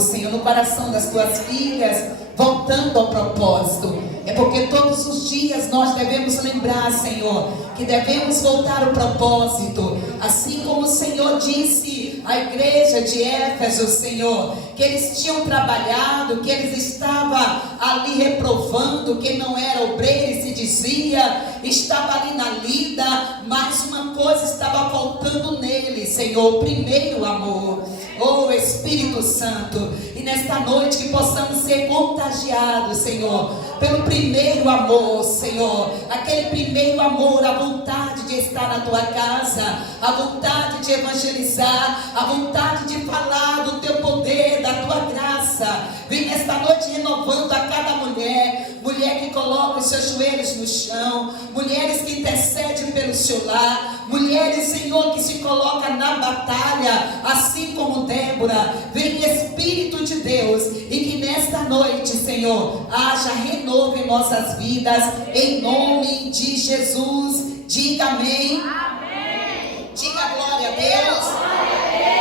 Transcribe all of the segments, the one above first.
Senhor, no coração das tuas filhas, voltando ao propósito. É porque todos os dias nós devemos lembrar, Senhor, que devemos voltar ao propósito. Assim como o Senhor disse à igreja de Éfeso, Senhor, que eles tinham trabalhado, que eles estavam ali reprovando, que não era obreiro, e se dizia, estava ali na lida, mas uma coisa estava faltando nele, Senhor, o primeiro amor. Oh Espírito Santo, e nesta noite que possamos ser contagiados, Senhor, pelo primeiro amor, Senhor, aquele primeiro amor, a vontade de estar na tua casa, a vontade de evangelizar, a vontade de falar do teu poder, da tua graça. Vem nesta noite renovando a cada mulher, mulher que coloca os seus joelhos no chão, mulheres que intercedem pelo seu lar, mulheres, Senhor, que se colocam na batalha, assim como Débora. Vem Espírito de Deus, e que nesta noite, Senhor, haja renovo em nossas vidas, em nome de Jesus. Diga amém. Amém. Diga glória a Deus.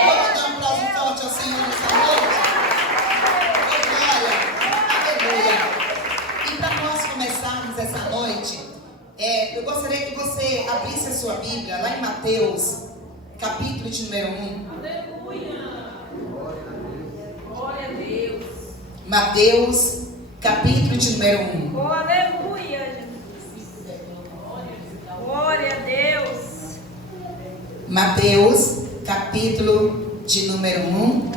Vamos dar um aplauso forte ao Senhor nesta noite. Glória. Aleluia. E para nós começarmos essa noite, eu gostaria que você abrisse a sua Bíblia lá em Mateus, capítulo de número 1. Aleluia. Glória a Deus. Mateus, capítulo de número 1. Aleluia. Glória a Deus. Mateus, capítulo de número 1.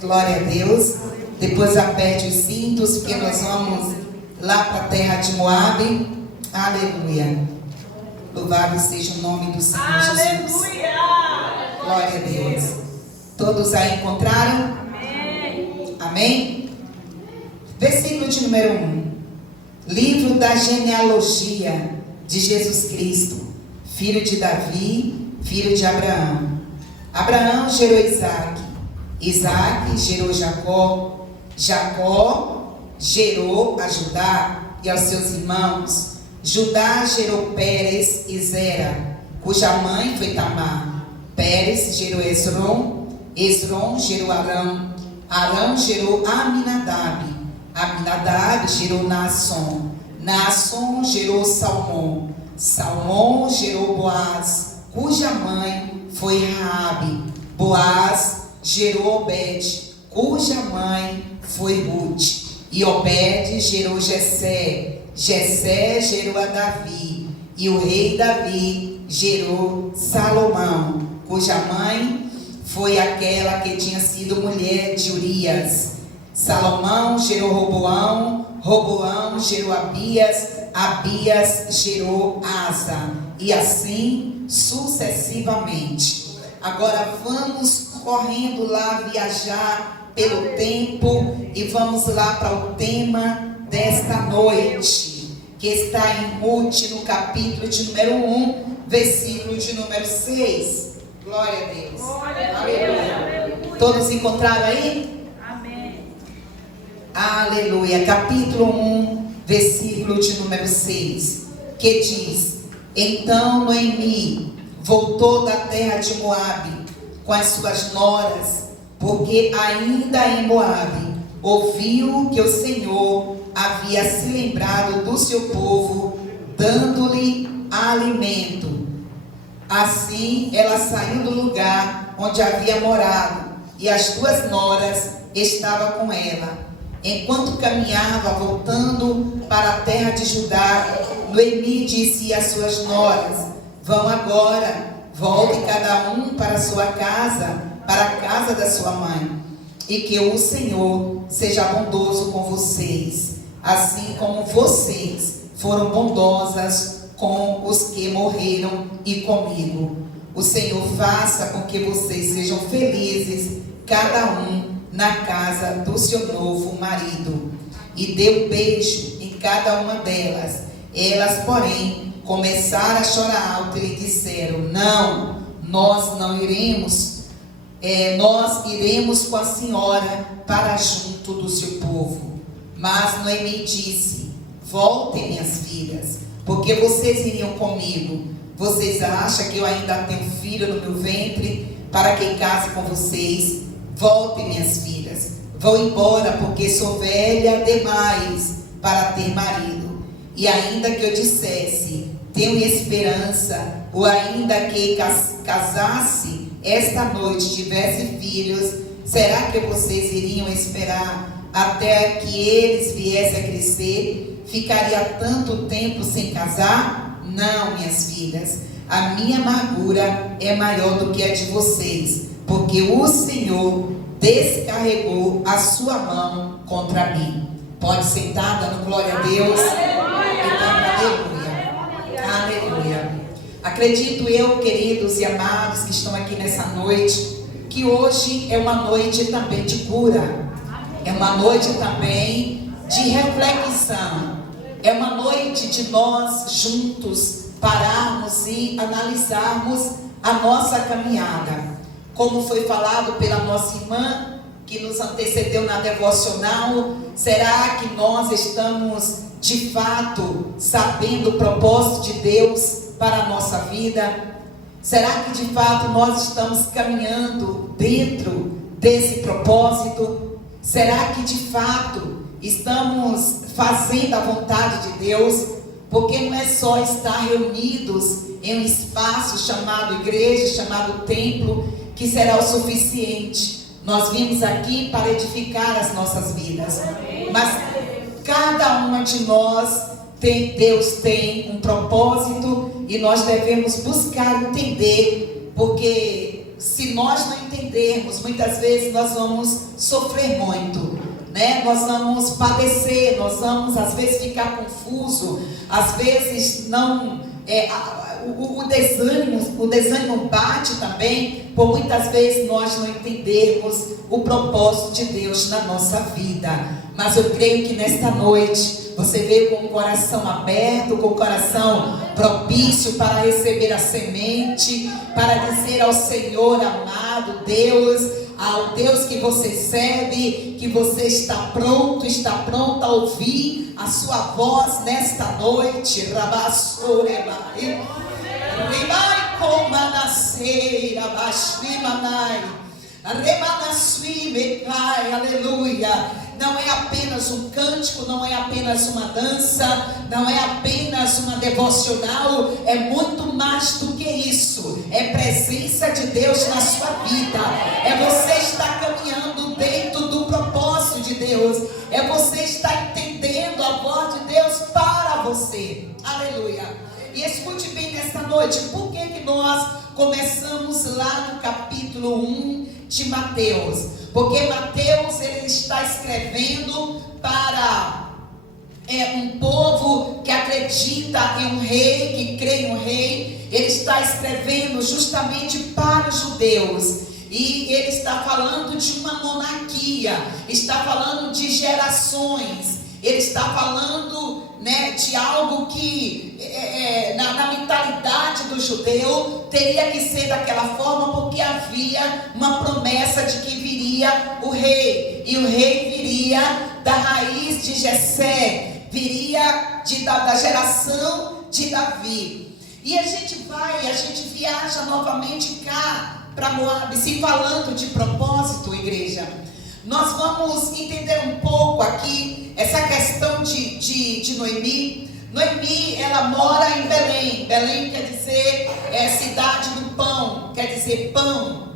Glória a Deus. Depois aperte os cintos, porque nós vamos lá para a terra de Moabe. Aleluia. Louvado seja o nome do Senhor Jesus. Aleluia. Glória a Deus. Todos aí encontraram? Amém. Amém? Versículo de número 1. Livro da genealogia de Jesus Cristo, filho de Davi, filho de Abraão. Abraão gerou Isaac. Isaac gerou Jacó. Jacó gerou a Judá e aos seus irmãos. Judá gerou Pérez e Zera, cuja mãe foi Tamar. Pérez gerou Esrom. Esrom gerou Arão. Arão gerou Aminadab. Aminadab gerou Naasson. Naasson gerou Salmão. Salmão gerou Boaz, cuja mãe foi Raabe. Boaz gerou Obed, cuja mãe foi Ruth. E Obed gerou Jessé. Jessé gerou a Davi. E o rei Davi gerou Salomão, cuja mãe foi aquela que tinha sido mulher de Urias. Salomão gerou Roboão. Roboão gerou Abias. Abias gerou Asa. E assim sucessivamente. Agora vamos correndo lá viajar pelo tempo e vamos lá para o tema desta noite, que está em Ruth, no capítulo de número 1, versículo de número 6. Glória a Deus. Glória a Aleluia. Deus. Todos encontraram aí? Amém. Aleluia. Capítulo 1, versículo de número 6, que diz: Então Noemi voltou da terra de Moabe com as suas noras, porque ainda em Moabe ouviu que o Senhor havia se lembrado do seu povo, dando-lhe alimento. Assim ela saiu do lugar onde havia morado, e as duas noras estavam com ela. Enquanto caminhava, voltando para a terra de Judá, Noemi disse às suas noras: Vão agora, volte cada um para a sua casa, para a casa da sua mãe, e que o Senhor seja bondoso com vocês, assim como vocês foram bondosas com os que morreram e comigo. O Senhor faça com que vocês sejam felizes, cada um na casa do seu novo marido. E deu beijo em cada uma delas. Elas, porém, começaram a chorar alto e lhe disseram: Não, nós não iremos. Nós iremos com a senhora para junto do seu povo. Mas Noemi disse: Voltem, minhas filhas, porque vocês iriam comigo. Vocês acham que eu ainda tenho filho no meu ventre para que case com vocês? Voltem, minhas filhas, Vou embora, porque sou velha demais para ter marido. E ainda que eu dissesse, tenho esperança, ou ainda que casasse esta noite, tivesse filhos, será que vocês iriam esperar até que eles viessem a crescer? Ficaria tanto tempo sem casar? Não, minhas filhas, a minha amargura é maior do que a de vocês, porque o Senhor descarregou a sua mão contra mim. Pode sentar, dando glória a Deus. Aleluia. Aleluia. Acredito eu, queridos e amados que estão aqui nessa noite, que hoje é uma noite também de cura. É uma noite também de reflexão. É uma noite de nós juntos pararmos e analisarmos a nossa caminhada. Como foi falado pela nossa irmã que nos antecedeu na devocional, será que nós estamos de fato sabendo o propósito de Deus para a nossa vida? Será que de fato nós estamos caminhando dentro desse propósito? Será que de fato estamos fazendo a vontade de Deus? Porque não é só estar reunidos em um espaço chamado igreja, chamado templo, que será o suficiente. Nós vimos aqui para edificar as nossas vidas. Mas cada uma de nós Deus tem um propósito e nós devemos buscar entender, porque se nós não entendermos, muitas vezes nós vamos sofrer muito, né? Nós vamos padecer, nós vamos às vezes ficar confuso, às vezes não, o desânimo bate também, por muitas vezes nós não entendermos o propósito de Deus na nossa vida. Mas eu creio que nesta noite você veio com o coração aberto, com o coração propício para receber a semente, para dizer ao Senhor amado Deus, ao Deus que você serve, que você está pronta a ouvir a sua voz nesta noite. Aleluia. Não é apenas um cântico, não é apenas uma dança, não é apenas uma devocional, é muito mais do que isso. É presença de Deus na sua vida, é você estar caminhando dentro do propósito de Deus, é você estar entendendo a voz de Deus para você. Aleluia. E escute bem nesta noite, por que nós começamos lá no capítulo 1 de Mateus? Porque Mateus, ele está escrevendo para um povo que acredita em um rei, que crê em um rei. Ele está escrevendo justamente para os judeus. E ele está falando de uma monarquia, está falando de gerações. Ele está falando, né, de algo que na mentalidade do judeu teria que ser daquela forma, porque havia uma promessa de que viria o rei, e o rei viria da raiz de Jessé, viria da geração de Davi. E a gente viaja novamente cá para Moabe, se falando de propósito, igreja. Nós vamos entender um pouco aqui essa questão de Noemi. Noemi, ela mora em Belém. Belém quer dizer cidade do pão, quer dizer pão.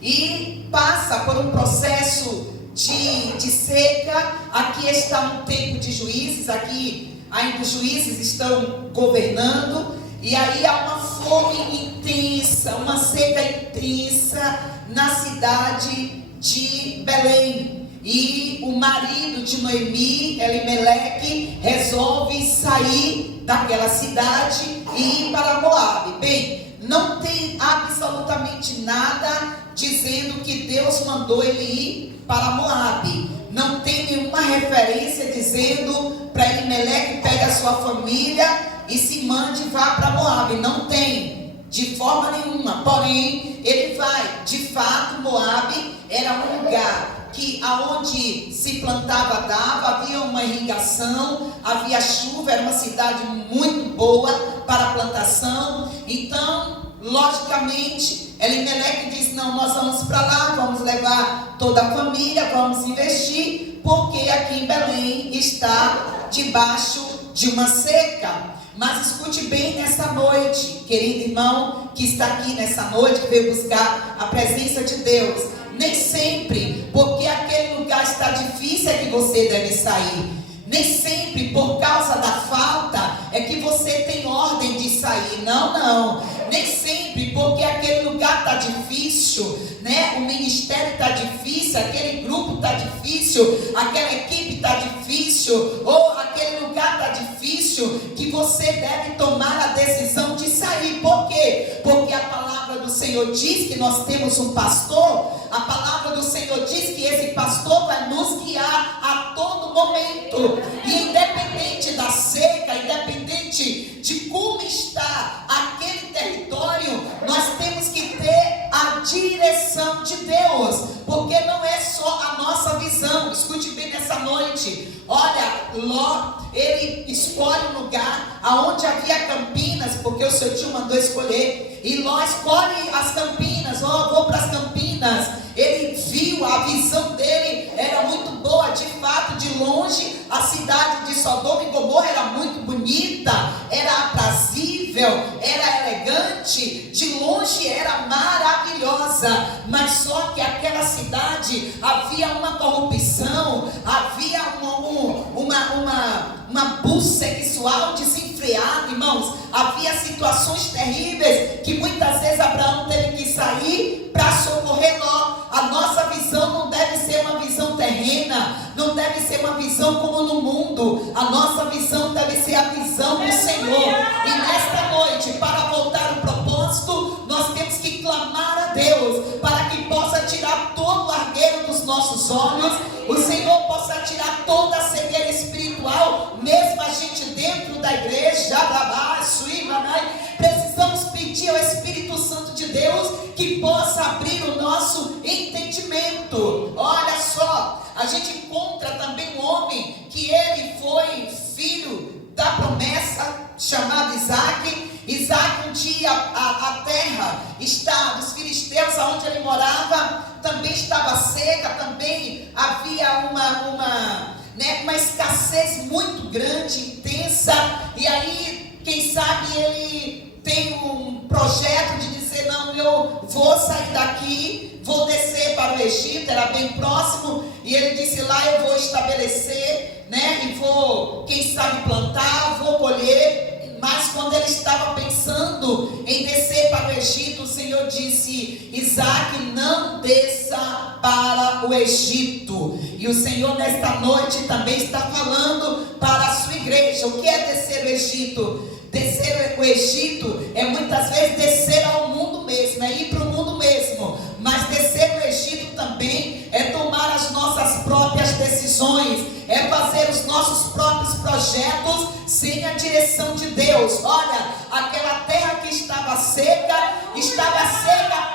E passa por um processo de seca. Aqui está um tempo de juízes, aqui ainda os juízes estão governando. E aí há uma fome intensa, uma seca intensa na cidade de Belém. E o marido de Noemi, Elimeleque, resolve sair daquela cidade e ir para Moabe. Bem, não tem absolutamente nada dizendo que Deus mandou ele ir para Moabe. Não tem nenhuma referência dizendo para Elimeleque pegue a sua família e se mande e vá para Moabe. Não tem, de forma nenhuma. Porém, ele vai. De fato, Moabe era um lugar que aonde se plantava dava, havia uma irrigação, havia chuva, era uma cidade muito boa para a plantação. Então, logicamente, Elimeleque diz: não, nós vamos para lá, vamos levar toda a família, vamos investir, porque aqui em Belém está debaixo de uma seca. Mas escute bem nessa noite, querido irmão que está aqui nessa noite, que veio buscar a presença de Deus. Nem sempre porque aquele lugar está difícil é que você deve sair. Nem sempre por causa da falta é que você tem ordem de sair. Não. Nem sempre porque aquele lugar está difícil, né? O ministério está difícil, aquele grupo está difícil, aquela equipe está difícil, ou aquele lugar está difícil, que você deve tomar a decisão de sair. Por quê? Porque a palavra do Senhor diz que nós temos um pastor. A palavra do Senhor diz que esse pastor vai nos guiar a todo momento. E independente da seca, independente de como está aquele território, nós temos que ter a direção de Deus. Porque não é só a nossa visão. Escute bem nessa noite. Olha, Ló, ele escolhe um lugar aonde havia campinas, porque o seu tio mandou escolher. E Ló escolhe as campinas. Vou para as campinas. Ele viu, a visão dele era muito boa. De fato, de longe, a cidade de Sodoma e Gomorra era muito bonita, era aprazível, era elegante, de longe era maravilhosa. Mas só que aquela cidade havia uma corrupção, havia um abuso sexual desenfreado, irmãos. Havia situações terríveis que muitas vezes Abraão teve que sair para socorrer Ló. A nossa visão não deve ser uma visão terrena, não deve ser uma visão como no mundo. A nossa visão deve ser a visão do Senhor. E nesta noite, para voltar ao propósito, nós temos que clamar a Deus para que possa tirar todo o argueiro dos nossos olhos, o Senhor possa tirar toda a cegueira espiritual, mesmo a gente dentro da igreja. Precisamos pedir ao Espírito Santo de Deus que possa abrir o nosso entendimento. Olha só, a gente encontra também um homem que ele foi filho da promessa, chamado Isaac. Um dia a terra dos filisteus, aonde ele morava, também estava seca, também havia uma escassez muito grande, intensa. E aí, quem sabe ele tem um projeto de dizer: não, eu vou sair daqui, vou descer para o Egito, era bem próximo, e ele disse: lá eu vou estabelecer, né, e vou, quem sabe, plantar, vou colher. Mas quando ele estava pensando em descer para o Egito, o Senhor disse: Isaac, não desça para o Egito. E o Senhor nesta noite também está falando para a sua igreja. O que é descer o Egito? Descer o Egito é muitas vezes descer ao mundo mesmo, é ir para o mundo mesmo. Mas descer o Egito também é tomar as nossas próprias decisões, é fazer os nossos próprios projetos sem a direção de Deus. Olha, aquela terra que estava seca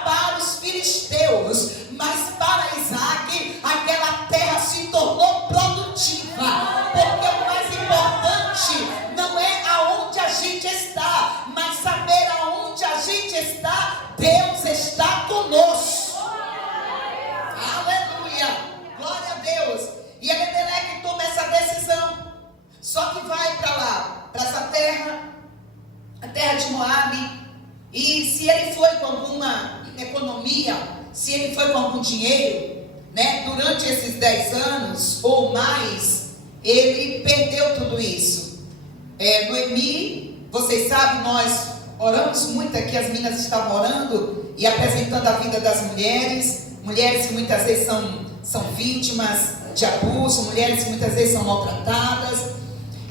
para os filisteus, mas para Isaac aquela terra se tornou produtiva. Porque o mais importante não é aonde a gente está, mas saber aonde a gente está. Deus está conosco. Aleluia, glória a Deus. E Elimeleque toma essa decisão, só que vai para lá, para essa terra, a terra de Moabe. E se ele foi com alguma economia, se ele foi com algum dinheiro, né, durante esses 10 anos ou mais, ele perdeu tudo isso. Noemi, vocês sabem, nós oramos muito aqui, as meninas estavam orando e apresentando a vida das mulheres que muitas vezes são vítimas de abuso, mulheres que muitas vezes são maltratadas.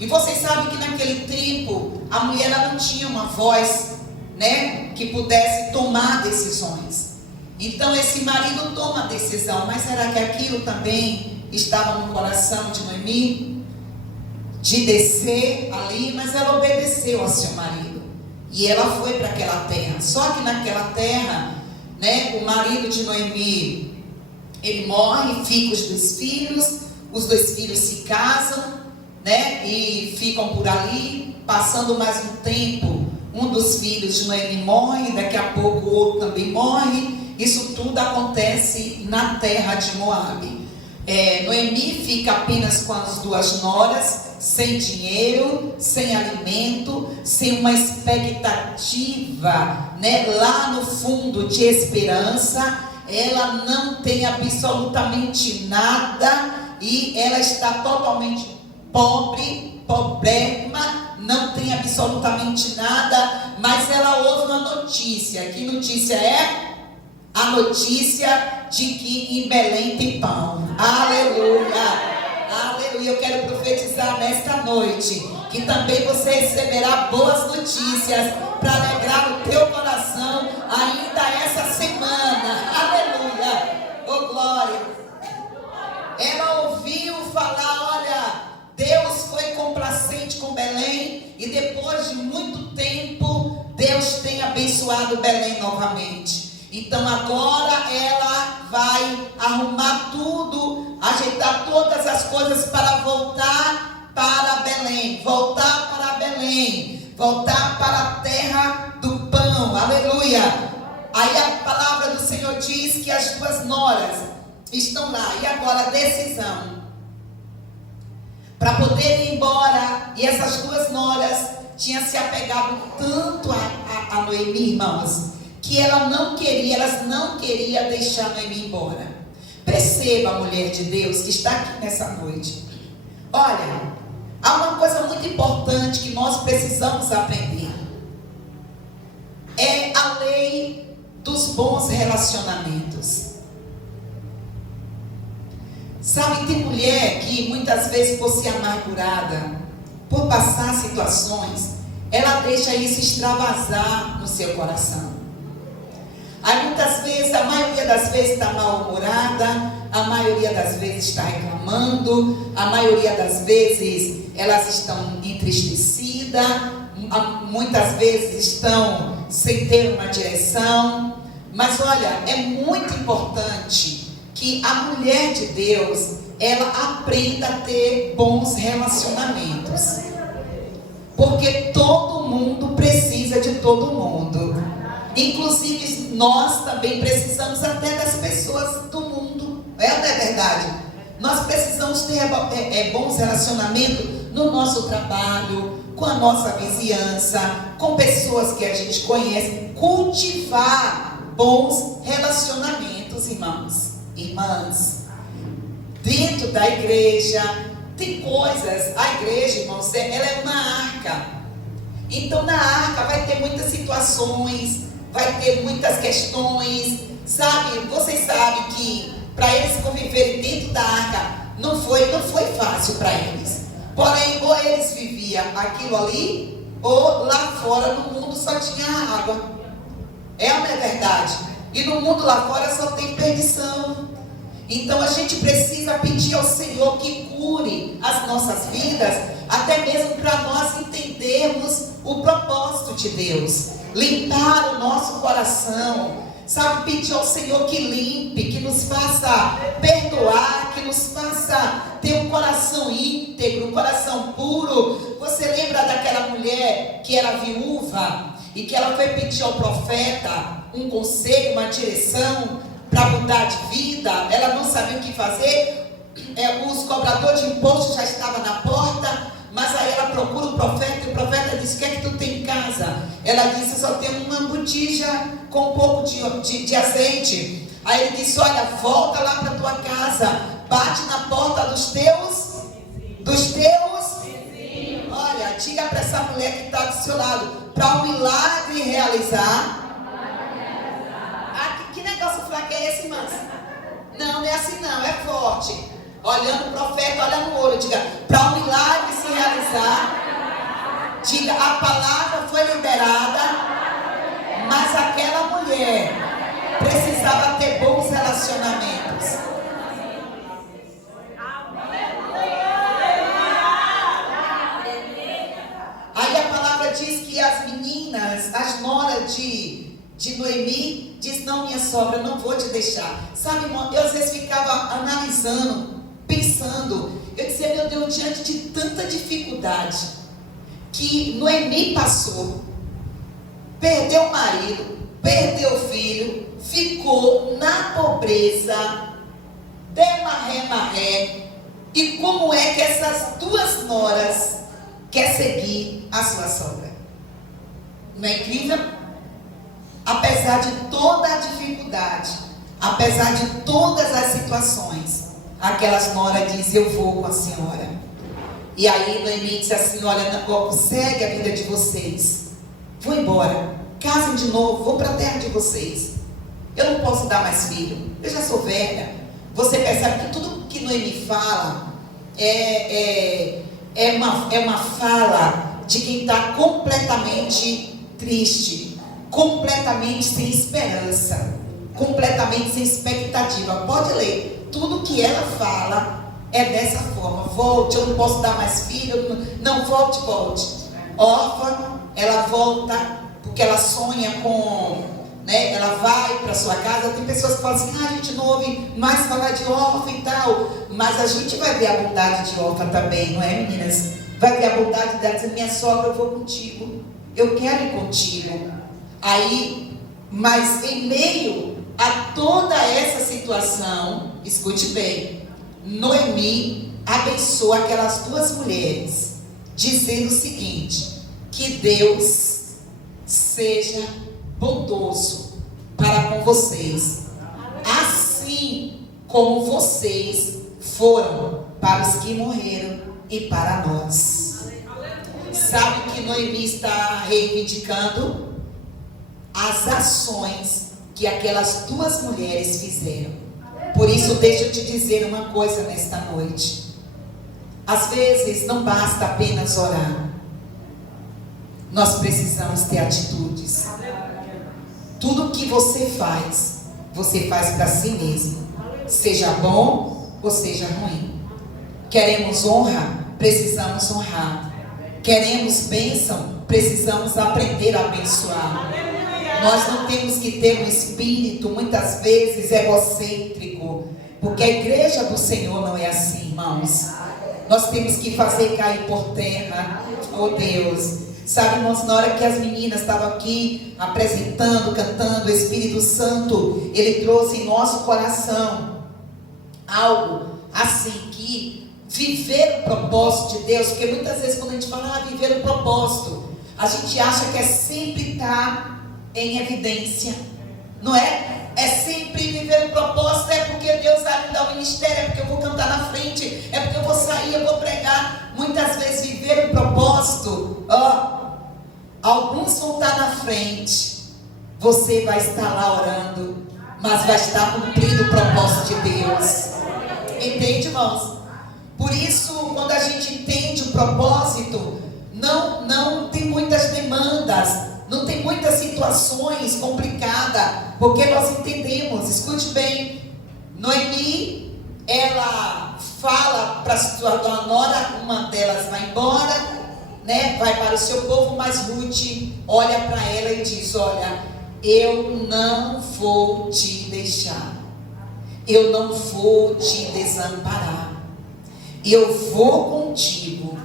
E vocês sabem que naquele tempo a mulher ela não tinha uma voz, né, que pudesse tomar decisões. Então esse marido toma a decisão, mas será que aquilo também estava no coração de Noemi? De descer ali, mas ela obedeceu ao seu marido e ela foi para aquela terra. Só que naquela terra, né, o marido de Noemi, ele morre, fica os dois filhos se casam, né, e ficam por ali. Passando mais um tempo, um dos filhos de Noemi morre, daqui a pouco o outro também morre. Isso tudo acontece na terra de Moabe. Noemi fica apenas com as duas noras, sem dinheiro, sem alimento, sem uma expectativa, né, lá no fundo de esperança. Ela não tem absolutamente nada e ela está totalmente pobre, problema, não tem absolutamente nada, mas ela ouve uma notícia. Que notícia é? A notícia de que em Belém tem pão. Aleluia! Aleluia! Eu quero profetizar nesta noite que também você receberá boas notícias para alegrar o teu coração ainda essa semana. Aleluia! Oh glória! Ela ouviu falar, olha, Deus foi complacente com Belém e depois de muito tempo Deus tem abençoado Belém novamente. Então agora ela vai arrumar tudo, ajeitar todas as coisas para voltar para Belém, voltar para Belém, voltar para a terra do pão. Aleluia! Aí a palavra do Senhor diz que as duas noras estão lá. E agora a decisão para poder ir embora. E essas duas noras tinham se apegado tanto a Noemi, irmãos, que elas não queriam deixar Noemi embora. Perceba, mulher de Deus que está aqui nessa noite. Olha, há uma coisa muito importante que nós precisamos aprender. É a lei dos bons relacionamentos. Sabe, tem mulher que muitas vezes, por ser amargurada, por passar situações, ela deixa isso extravasar no seu coração. Aí muitas vezes, a maioria das vezes está mal-humorada, a maioria das vezes está reclamando, a maioria das vezes elas estão entristecidas, muitas vezes estão sem ter uma direção. Mas olha, é muito importante que a mulher de Deus, ela aprenda a ter bons relacionamentos. Porque todo mundo precisa de todo mundo. Inclusive nós também precisamos até das pessoas do mundo. Não é verdade? Nós precisamos ter bons relacionamentos no nosso trabalho, com a nossa vizinhança, com pessoas que a gente conhece. Cultivar bons relacionamentos, irmãos, irmãs. Dentro da igreja, tem coisas. A igreja, irmãos, ela é uma arca. Então na arca vai ter muitas situações, vai ter muitas questões, sabe? Vocês sabem que para eles conviverem dentro da arca não foi fácil para eles. Porém, ou eles viviam aquilo ali, ou lá fora no mundo só tinha água. É ou não é verdade? E no mundo lá fora só tem perdição. Então a gente precisa pedir ao Senhor que cure as nossas vidas, até mesmo para nós entendermos o propósito de Deus. Limpar o nosso coração, sabe, pedir ao Senhor que limpe, que nos faça perdoar, que nos faça ter um coração íntegro, um coração puro. Você lembra daquela mulher que era viúva e que ela foi pedir ao profeta um conselho, uma direção para mudar de vida? Ela não sabia o que fazer, os cobradores de imposto já estavam na porta. Mas aí ela procura o profeta e o profeta diz: o que é que tu tem em casa? Ela disse: só tem uma botija com um pouco de azeite. Aí ele disse: olha, volta lá para tua casa, bate na porta dos teus. Olha, diga para essa mulher que está do seu lado, para um milagre realizar. Que negócio fraco é esse, irmãs? Não é assim não, é forte. Olhando o profeta, olha no olho, diga: para um milagre se realizar, diga: a palavra foi liberada, mas aquela mulher precisava ter bons relacionamentos. Aí a palavra diz que as meninas, as noras de Noemi, diz: não, minha sogra, não vou te deixar. Sabe, irmão, eu às vezes ficava analisando, pensando, eu dizia: meu Deus, diante de tanta dificuldade que Noemi passou, perdeu o marido, perdeu o filho, ficou na pobreza, maré. E como é que essas duas noras quer seguir a sua sogra? Não é incrível? Apesar de toda a dificuldade, apesar de todas as situações, aquelas noras dizem: eu vou com a senhora. E aí Noemi diz assim: olha, segue a vida de vocês, vou embora, casem de novo, vou para a terra de vocês. Eu não posso dar mais filho, eu já sou velha. Você percebe que tudo que Noemi fala é uma fala de quem está completamente triste, completamente sem esperança, completamente sem expectativa. Pode ler, tudo que ela fala é dessa forma: volte, eu não posso dar mais filho, não, volte. Órfã, ela volta porque ela sonha com, né, ela vai para sua casa. Tem pessoas que falam assim: a gente não ouve mais falar de órfã e tal, mas a gente vai ver a bondade de órfã também, não é, meninas? Vai ver a bondade dela, dizer: minha sogra, eu vou contigo, eu quero ir contigo. Aí, mas em meio a toda essa situação, escute bem, Noemi abençoa aquelas duas mulheres, dizendo o seguinte: que Deus seja bondoso para com vocês, assim como vocês foram para os que morreram e para nós. Sabe o que Noemi está reivindicando? As ações que aquelas duas mulheres fizeram. Por isso, deixa eu te dizer uma coisa nesta noite. Às vezes não basta apenas orar, nós precisamos ter atitudes. Tudo que você faz para si mesmo, seja bom ou seja ruim. Queremos honra, precisamos honrar. Queremos bênção, precisamos aprender a abençoar. Nós não temos que ter um espírito muitas vezes egocêntrico, porque a igreja do Senhor não é assim, irmãos. Nós temos que fazer cair por terra, oh Deus. Sabe, irmãos, na hora que as meninas estavam aqui apresentando, cantando, o Espírito Santo, Ele trouxe em nosso coração algo assim, que viver o propósito de Deus. Porque muitas vezes quando a gente fala viver o propósito, a gente acha que é sempre estar em evidência, não é? É sempre viver o propósito, é porque Deus vai me dar o ministério, é porque eu vou cantar na frente, é porque eu vou sair, eu vou pregar. Muitas vezes viver o propósito, alguns vão estar na frente, você vai estar lá orando, mas vai estar cumprindo o propósito de Deus. Entende, irmãos? Por isso, quando a gente entende o propósito, não tem muitas demandas, não tem muitas situações complicadas, porque nós entendemos. Escute bem, Noemi, ela fala para sua nora, uma delas vai embora, né, vai para o seu povo, mas Ruth olha para ela e diz: olha, eu não vou te deixar, eu não vou te desamparar, eu vou contigo.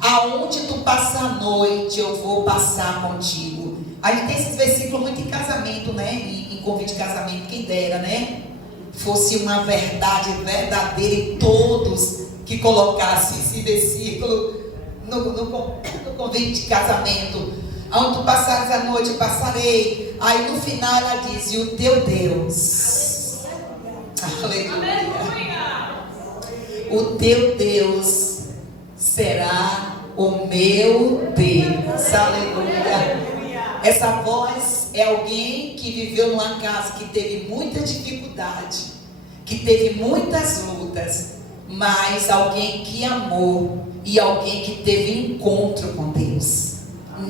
Aonde tu passar a noite, eu vou passar contigo. A gente tem esses versículos muito em casamento, né? Em convite de casamento, quem dera, né? Fosse uma verdade verdadeira e todos que colocassem esse versículo no convite de casamento. Aonde tu passares a noite, eu passarei. Aí no final ela diz: e o teu Deus. Aleluia. O teu Deus será o meu Deus. Aleluia. Essa voz é alguém que viveu numa casa que teve muita dificuldade, que teve muitas lutas, mas alguém que amou e alguém que teve encontro com Deus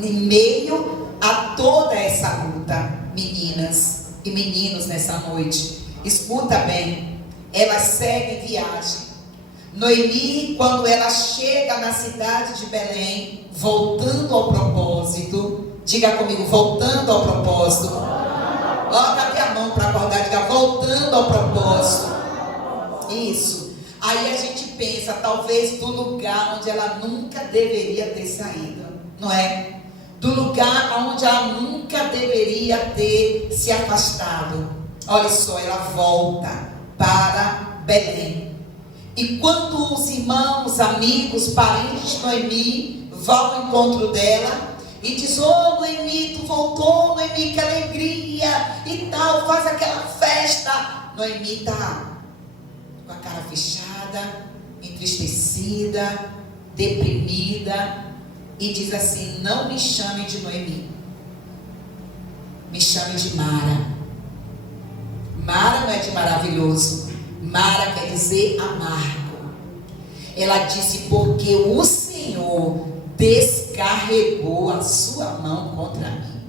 em meio a toda essa luta. Meninas e meninos, nessa noite, escuta bem, ela segue viagem. Noemi, quando ela chega na cidade de Belém, voltando ao propósito, diga comigo, voltando ao propósito. Cadê a mão para acordar? Diga, voltando ao propósito. Isso. Aí a gente pensa, talvez do lugar onde ela nunca deveria ter saído, não é? do lugar onde ela nunca deveria ter se afastado. Olha só, ela volta para Belém. E quando os irmãos, amigos, parentes de Noemi vão ao encontro dela e diz: "Oh, Noemi, tu voltou, Noemi, que alegria e tal", faz aquela festa. Noemi está com a cara fechada, entristecida, deprimida, e diz assim: "Não me chame de Noemi, me chame de Mara". Mara não é de maravilhoso, Mara quer dizer amargo. Ela disse: "Porque o Senhor descarregou a sua mão contra mim".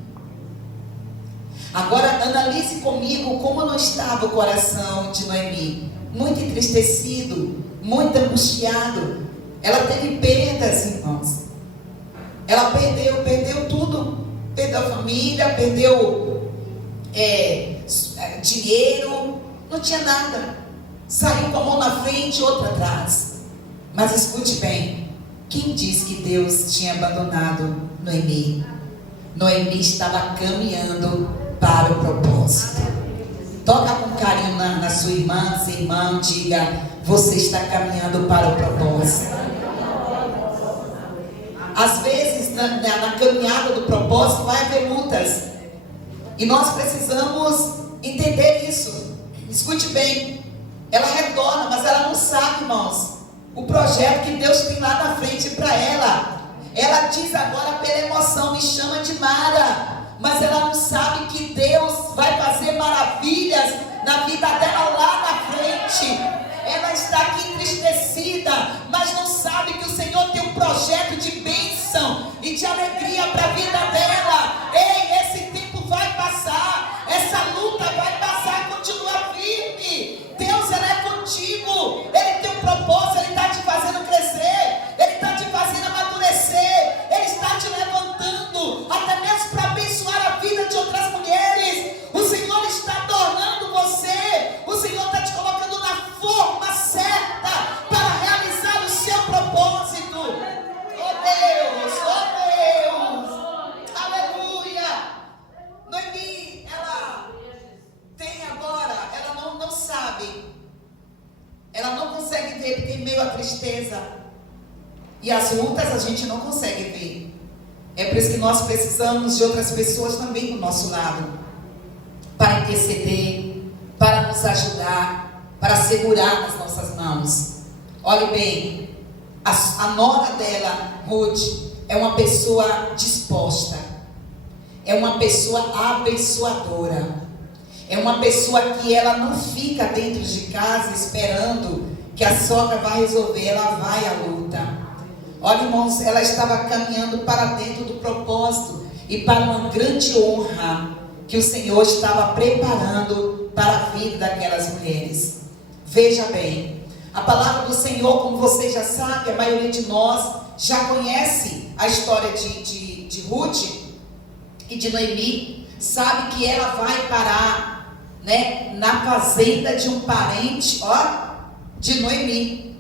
Agora analise comigo como não estava o coração de Noemi. Muito entristecido, muito angustiado. Ela teve perdas, irmãos. Ela perdeu tudo. Perdeu a família, perdeu dinheiro, não tinha nada. Saiu com a mão na frente e outra atrás. Mas escute bem, quem disse que Deus tinha abandonado Noemi? Noemi estava caminhando para o propósito. Toca com carinho na sua irmã, seu irmão, diga: você está caminhando para o propósito. Às vezes na caminhada do propósito vai haver lutas, e nós precisamos entender isso. Escute bem, ela retorna, mas ela não sabe, irmãos, o projeto que Deus tem lá na frente para ela. Ela diz agora pela emoção: "Me chama de Mara", mas ela não sabe que Deus vai fazer maravilhas na vida dela lá na frente. Ela está aqui entristecida, mas não sabe que o Senhor tem um projeto de bênção e de alegria para a vida dela. Ei, esse tempo vai passar, essa luta vai passar, continua firme. Deus, Ele é contigo, Ele tem um propósito, Ele está te fazendo crescer, Ele está te fazendo amadurecer, Ele está te levantando, até mesmo para abençoar a vida de outras mulheres. O Senhor está tornando você, o Senhor está te colocando na forma certa para realizar o seu propósito. Oh Deus, aleluia. Noemi, ela tem agora, ela não sabe, ela não consegue ver, porque em meio à tristeza e às lutas a gente não consegue ver. É por isso que nós precisamos de outras pessoas também do nosso lado, para interceder, para nos ajudar, para segurar nas nossas mãos. Olhe bem, a nora dela, Ruth, é uma pessoa disposta, é uma pessoa abençoadora, é uma pessoa que ela não fica dentro de casa esperando que a sogra vai resolver, ela vai à luta. Olha, irmãos, ela estava caminhando para dentro do propósito e para uma grande honra que o Senhor estava preparando para a vida daquelas mulheres. Veja bem, a palavra do Senhor, como você já sabe, a maioria de nós já conhece a história de Ruth e de Noemi, sabe que ela vai parar, né, na fazenda de um parente, de Noemi.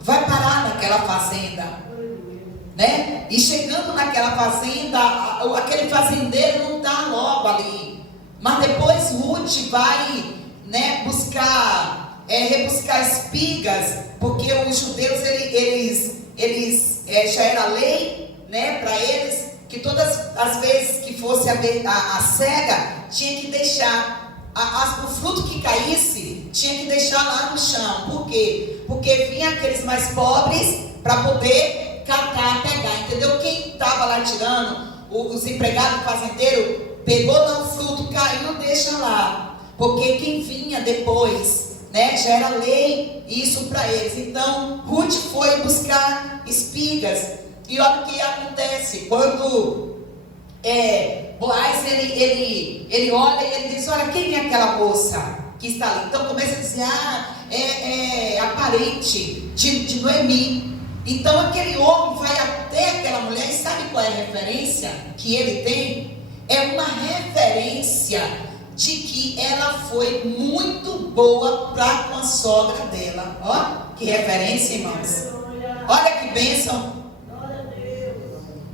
Vai parar naquela fazenda, né? E chegando naquela fazenda, aquele fazendeiro não está logo ali, mas depois Ruth vai, né, rebuscar espigas, porque os judeus eles já era lei, né, para eles, que todas as vezes que fosse a cega, tinha que deixar o fruto que caísse, tinha que deixar lá no chão. Por quê? Porque vinha aqueles mais pobres para poder catar, pegar, entendeu? Quem estava lá tirando, os empregados do fazendeiro, pegou lá o fruto, caiu, deixa lá, porque quem vinha depois, né, já era lei isso para eles. Então Ruth foi buscar espigas, e olha o que acontece quando Boaz ele olha e ele diz: olha, quem é aquela moça que está ali? Então começa a dizer: é a parente de Noemi. Então aquele homem vai até aquela mulher, e sabe qual é a referência que ele tem? É uma referência de que ela foi muito boa para com a sogra dela. Ó, que referência, irmãos. Olha que bênção.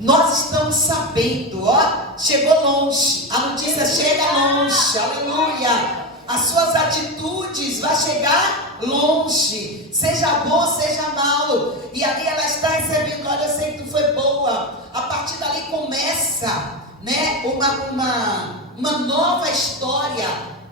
nós estamos sabendo, ó, chegou longe, a notícia chega longe, aleluia. As suas atitudes vão chegar longe, seja bom, seja mal. E ali ela está recebendo, olha, eu sei que tu foi boa. A partir dali começa, né, uma nova história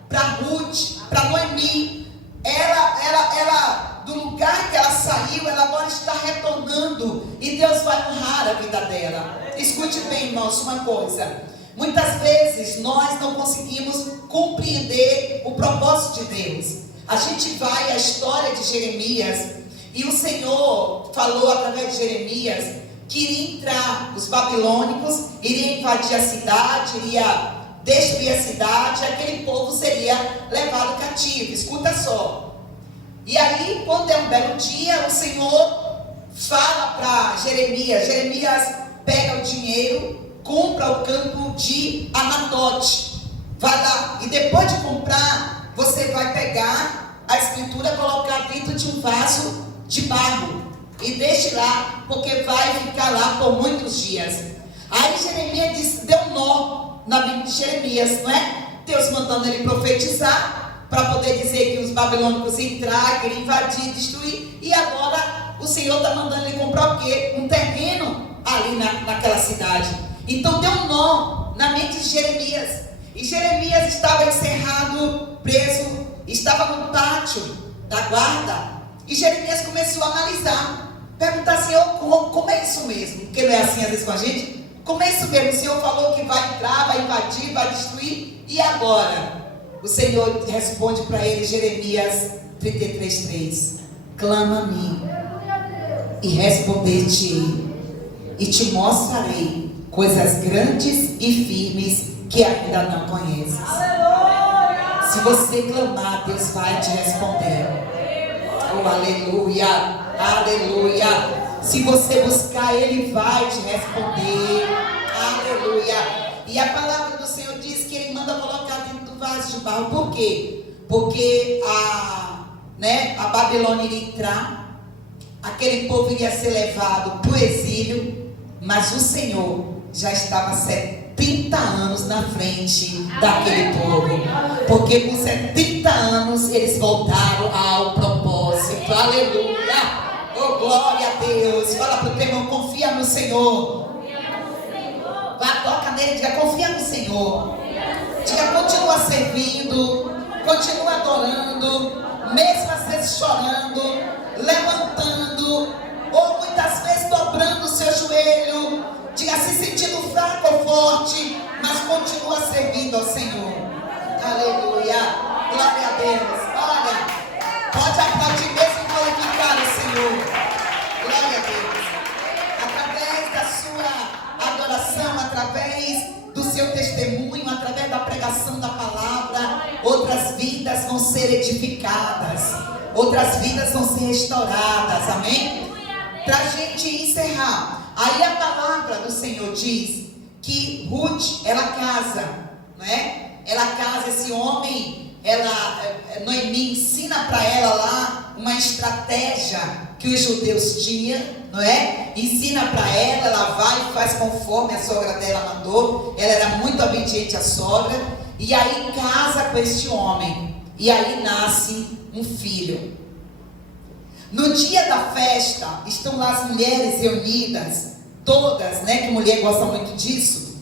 para Ruth, para Noemi. Ela, do lugar que ela saiu, ela agora está retornando. E Deus vai honrar a vida dela. Escute bem, irmãos, uma coisa. Muitas vezes nós não conseguimos compreender o propósito de Deus. A gente vai à história de Jeremias, e o Senhor falou através de Jeremias que iria entrar os babilônicos, iria invadir a cidade, iria destruir a cidade, aquele povo seria levado cativo. Escuta só. E aí, quando é um belo dia, o Senhor fala para Jeremias. Jeremias pega o dinheiro, compra o campo de Anatote, vai lá, e depois de comprar, você vai pegar a escritura, colocar dentro de um vaso de barro e deixe lá, porque vai ficar lá por muitos dias. Aí Jeremias disse, deu um nó na mente de Jeremias, não é? Deus mandando ele profetizar para poder dizer que os babilônicos iam entrar, queriam invadir, destruir, e agora o Senhor está mandando ele comprar o quê? Um terreno ali naquela cidade. Então deu um nó na mente de Jeremias. E Jeremias estava encerrado, preso, estava no pátio da guarda. E Jeremias começou a analisar, perguntar, Senhor, como é isso mesmo? Porque não é assim às vezes com a gente? Como é isso mesmo? O Senhor falou que vai entrar, vai invadir, vai destruir. E agora? O Senhor responde para ele, Jeremias 33:3. Clama a mim e responder-te-ei, e te mostrarei coisas grandes e firmes que ainda não conheces. Aleluia! Se você clamar, Deus vai te responder. Oh, aleluia, aleluia. Se você buscar, Ele vai te responder. Aleluia. E a palavra do Senhor diz que Ele manda colocar dentro do vaso de barro. Por quê? Porque a Babilônia iria entrar, aquele povo iria ser levado para o exílio, mas o Senhor já estava 70 anos na frente daquele povo, porque por 70 anos eles voltaram ao propósito. Aleluia, oh glória a Deus. Fala para o teu irmão, confia no Senhor. Vá, toca nele, diga, confia no Senhor. Diga, continua servindo, continua adorando, mesmo às vezes chorando, levantando, ou muitas vezes dobrando o seu joelho. Diga, se sentindo fraco ou forte, mas continua servindo ao Senhor. Aleluia, glória a Deus. Olha, pode aplaudir mesmo glorificar o Senhor. Glória a Deus. Através da sua adoração, através do seu testemunho, através da pregação da palavra, outras vidas vão ser edificadas, outras vidas vão ser restauradas. Amém? Para a gente encerrar, aí a palavra do Senhor diz que Ruth, ela casa, não é? Ela casa esse homem, Noemi ensina para ela lá uma estratégia que os judeus tinham, não é? Ensina para ela vai e faz conforme a sogra dela mandou. Ela era muito obediente à sogra, e aí casa com este homem, e aí nasce um filho. No dia da festa, estão lá as mulheres reunidas, todas, né, que mulher gosta muito disso.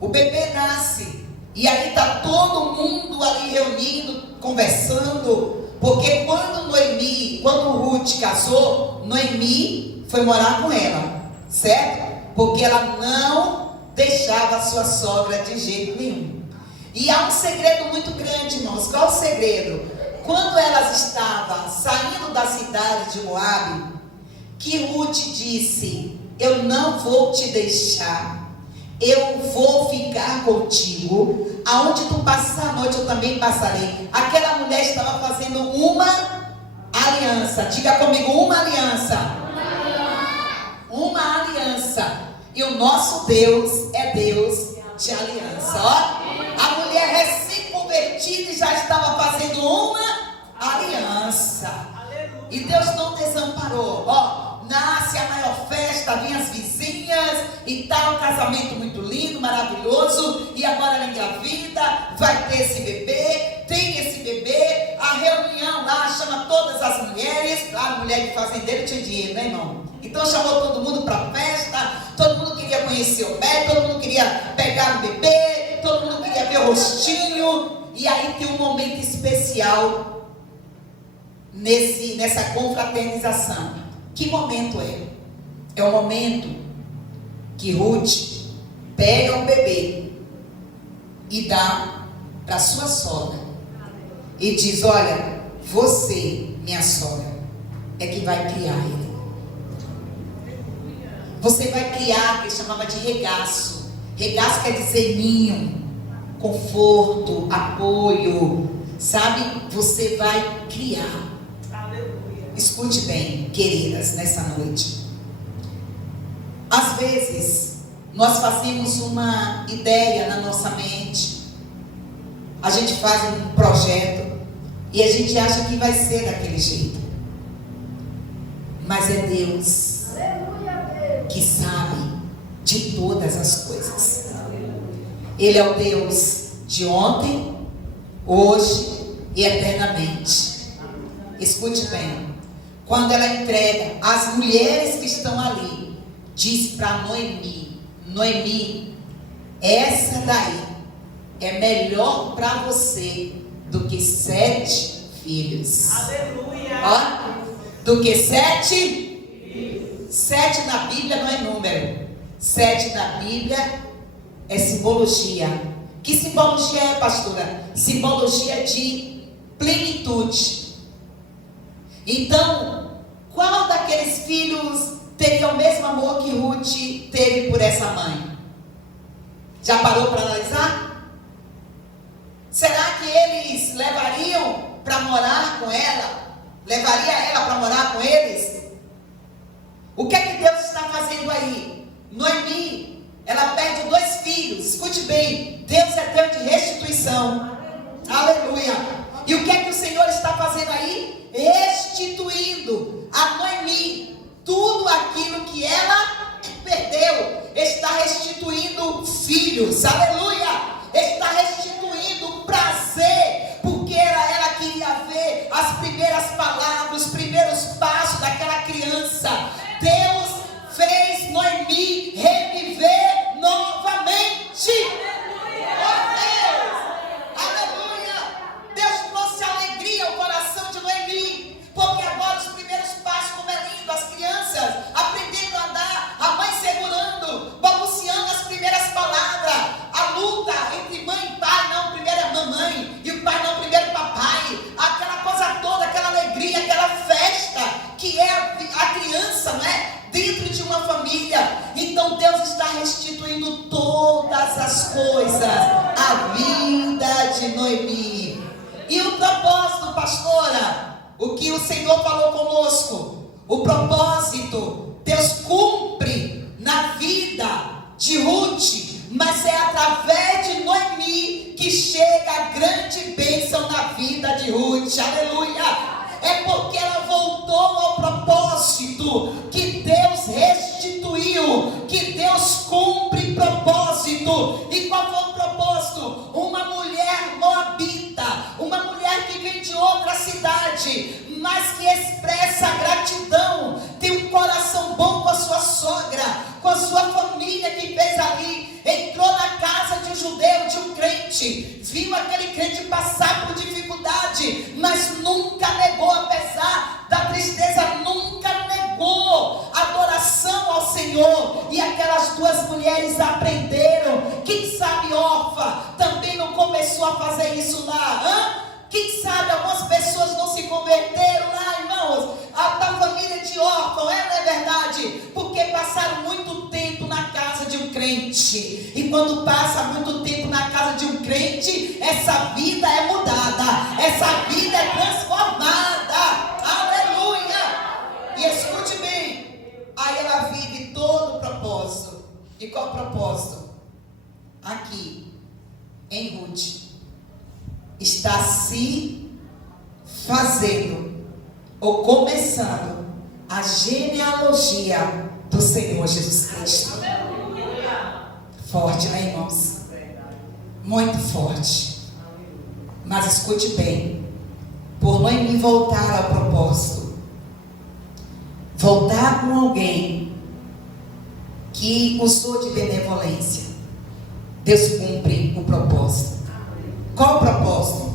O bebê nasce, e aí está todo mundo ali reunido, conversando, porque quando Ruth casou, Noemi foi morar com ela, certo? Porque ela não deixava a sua sogra de jeito nenhum. E há um segredo muito grande, irmãos. Qual é o segredo? Quando elas estavam saindo da cidade de Moabe, que Ruth disse, eu não vou te deixar, eu vou ficar contigo, aonde tu passar a noite eu também passarei. Aquela mulher estava fazendo uma aliança, diga comigo, uma aliança. Uma aliança. E o nosso Deus é Deus de aliança. Ó, a mulher recém-convertida já estava fazendo uma aliança. E Deus não desamparou. Ó, nasce a maior festa festa, vinham as vizinhas e tal, um casamento muito lindo, maravilhoso, e agora ela engravida, vai ter esse bebê, tem esse bebê, a reunião lá chama todas as mulheres, claro, mulher de fazendeiro tinha dinheiro, né, irmão? Então chamou todo mundo para festa, todo mundo queria conhecer o bebê, todo mundo queria pegar o bebê, todo mundo queria ver o rostinho, e aí tem um momento especial nessa confraternização. Que momento é? É o momento que Ruth pega o bebê e dá para sua sogra e diz: olha, você, minha sogra, é que vai criar ele. Você vai criar, que ele chamava de regaço. Regaço quer dizer ninho, conforto, apoio, sabe? Você vai criar. Escute bem, queridas, nessa noite. Às vezes, nós fazemos uma ideia na nossa mente. A gente faz um projeto e a gente acha que vai ser daquele jeito. Mas é Deus que sabe de todas as coisas. Ele é o Deus de ontem, hoje e eternamente. Escute bem. Quando ela entrega, as mulheres que estão ali, diz para Noemi: Noemi, essa daí é melhor para você do que 7 filhos. Aleluia. Ó, do que 7? 7 na Bíblia não é número. 7 na Bíblia é simbologia. Que simbologia é, pastora? Simbologia de plenitude. Então, qual daqueles filhos teria o mesmo amor que Ruth teve por essa mãe? Já parou para analisar? Será que eles levariam para morar com ela? Levaria ela para morar com eles? O que é que Deus está fazendo aí? Noemi, ela perde 2 filhos. Escute bem, Deus é Deus de restituição. Aleluia. E o que é que o Senhor está fazendo aí? Restituindo a Noemi tudo aquilo que ela perdeu. Está restituindo filhos. Aleluia. Está restituindo prazer, porque ela queria ver as primeiras palavras, os primeiros passos daquela criança. Deus fez Noemi reviver novamente. Oh, Deus! Aleluia! Deus trouxe alegria ao coração de Noemi, porque agora os primeiros passos, como é lindo, as crianças aprendendo a andar, a mãe segurando, balbuciando as primeiras palavras, a luta entre mãe e pai, não, primeiro é mamãe, e o pai não, primeiro papai, aquela coisa toda, aquela alegria, aquela festa, que é a criança, não é? Dentro de uma família. Então Deus está restituindo todas as coisas à vida de Noemi. E o propósito, pastora, o que o Senhor falou conosco, o propósito, Deus cumpre na vida de Ruth, mas é através de Noemi que chega a grande bênção na vida de Ruth. Aleluia! É porque ela voltou ao propósito que Deus restituiu, que Deus cumpre propósito. E qual foi o propósito? Uma mulher moabita, uma mulher que vem de outra cidade, mas que expressa gratidão, tem um coração bom com a sua sogra, com a sua família que fez ali, entrou na casa de um judeu, de um crente, viu aquele crente passar por dificuldade, mas nunca negou, apesar da tristeza, nunca negou adoração ao Senhor. E aquelas 2 mulheres aprenderam. Quem sabe Orfa também não começou a fazer isso lá? Quem sabe algumas pessoas não se converteram lá, irmãos? Da família de Orfa, não é verdade? Porque passaram muito tempo na casa de um crente. E quando passa muito tempo na casa de um crente, essa vida é mudada, essa vida é transformada. Aleluia! E escute bem, aí ela vive todo o propósito. E qual o propósito? Aqui, em Ruth, está se fazendo ou começando a genealogia do Senhor Jesus Cristo. Forte, né, irmãos? Muito forte. Mas escute bem, por não me voltar ao propósito, voltar com alguém que usou de benevolência, Deus cumpre o propósito. Qual o propósito?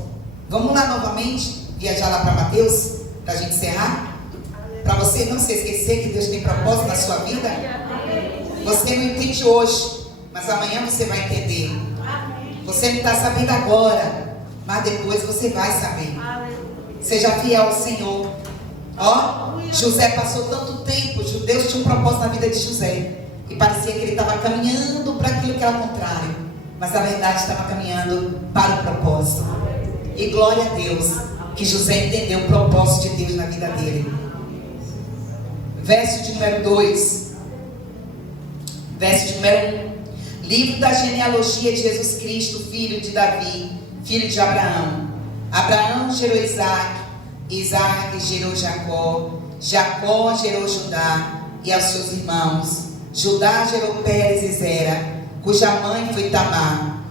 Vamos lá novamente, viajar lá para Mateus, para a gente encerrar? Para você não se esquecer que Deus tem propósito na sua vida. Você não entende hoje, mas amanhã você vai entender. Você não está sabendo agora, mas depois você vai saber. Seja fiel ao Senhor. Ó, José passou tanto tempo, Deus tinha um propósito na vida de José, e parecia que ele estava caminhando para aquilo que era contrário, mas na verdade estava caminhando para o propósito. E glória a Deus que José entendeu o propósito de Deus na vida dele. Verso de número 2. Verso de número 1. Livro da genealogia de Jesus Cristo, filho de Davi, filho de Abraão. Abraão gerou Isaac, Isaac gerou Jacó, Jacó gerou Judá e aos seus irmãos. Judá gerou Pérez e Zera, cuja mãe foi Tamar.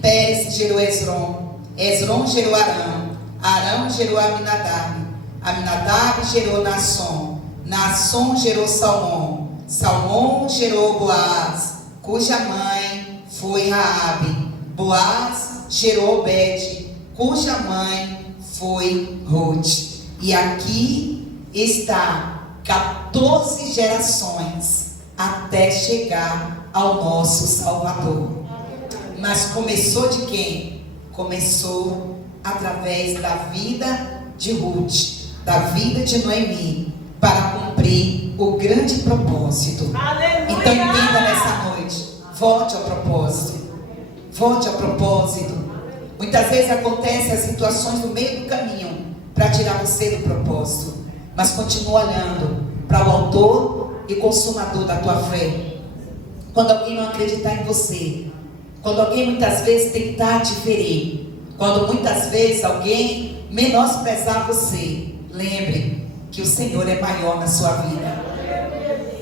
Pérez gerou Esrom, Esrom gerou Arão, Arão gerou Aminadab, Aminadab gerou Naasson, Naasson gerou Salmão, Salmão gerou Boaz, cuja mãe foi Raabe. Boaz gerou Obed, cuja mãe foi Ruth. E aqui está 14 gerações até chegar ao nosso Salvador. Mas começou de quem? Começou através da vida de Ruth, da vida de Noemi, para cumprir o grande propósito. Aleluia! Então entenda nessa noite, volte ao propósito. Volte ao propósito. Muitas vezes acontecem as situações no meio do caminho para tirar você do propósito, mas continua olhando para o autor e consumador da tua fé. Quando alguém não acreditar em você, quando alguém muitas vezes tentar te ferir, quando muitas vezes alguém menosprezar você, lembre que o Senhor é maior na sua vida,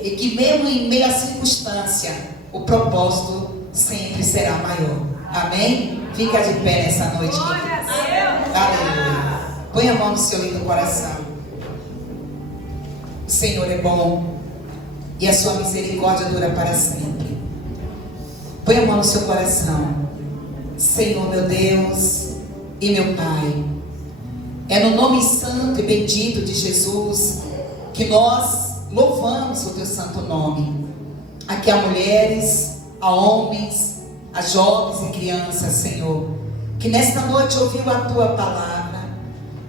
e que mesmo em meio à circunstância, o propósito sempre será maior. Amém? Fica de pé nessa noite. Aleluia. Põe a mão no seu lindo coração. O Senhor é bom e a sua misericórdia dura para sempre. Põe a mão no seu coração. Senhor, meu Deus e meu Pai, é no nome santo e bendito de Jesus que nós louvamos o teu santo nome. Aqui há mulheres, há homens, há jovens e crianças, Senhor, que nesta noite ouviu a tua palavra.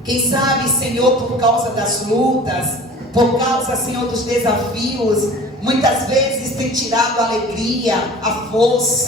Quem sabe, Senhor, por causa das lutas, por causa, Senhor, dos desafios, muitas vezes tem tirado a alegria, a força,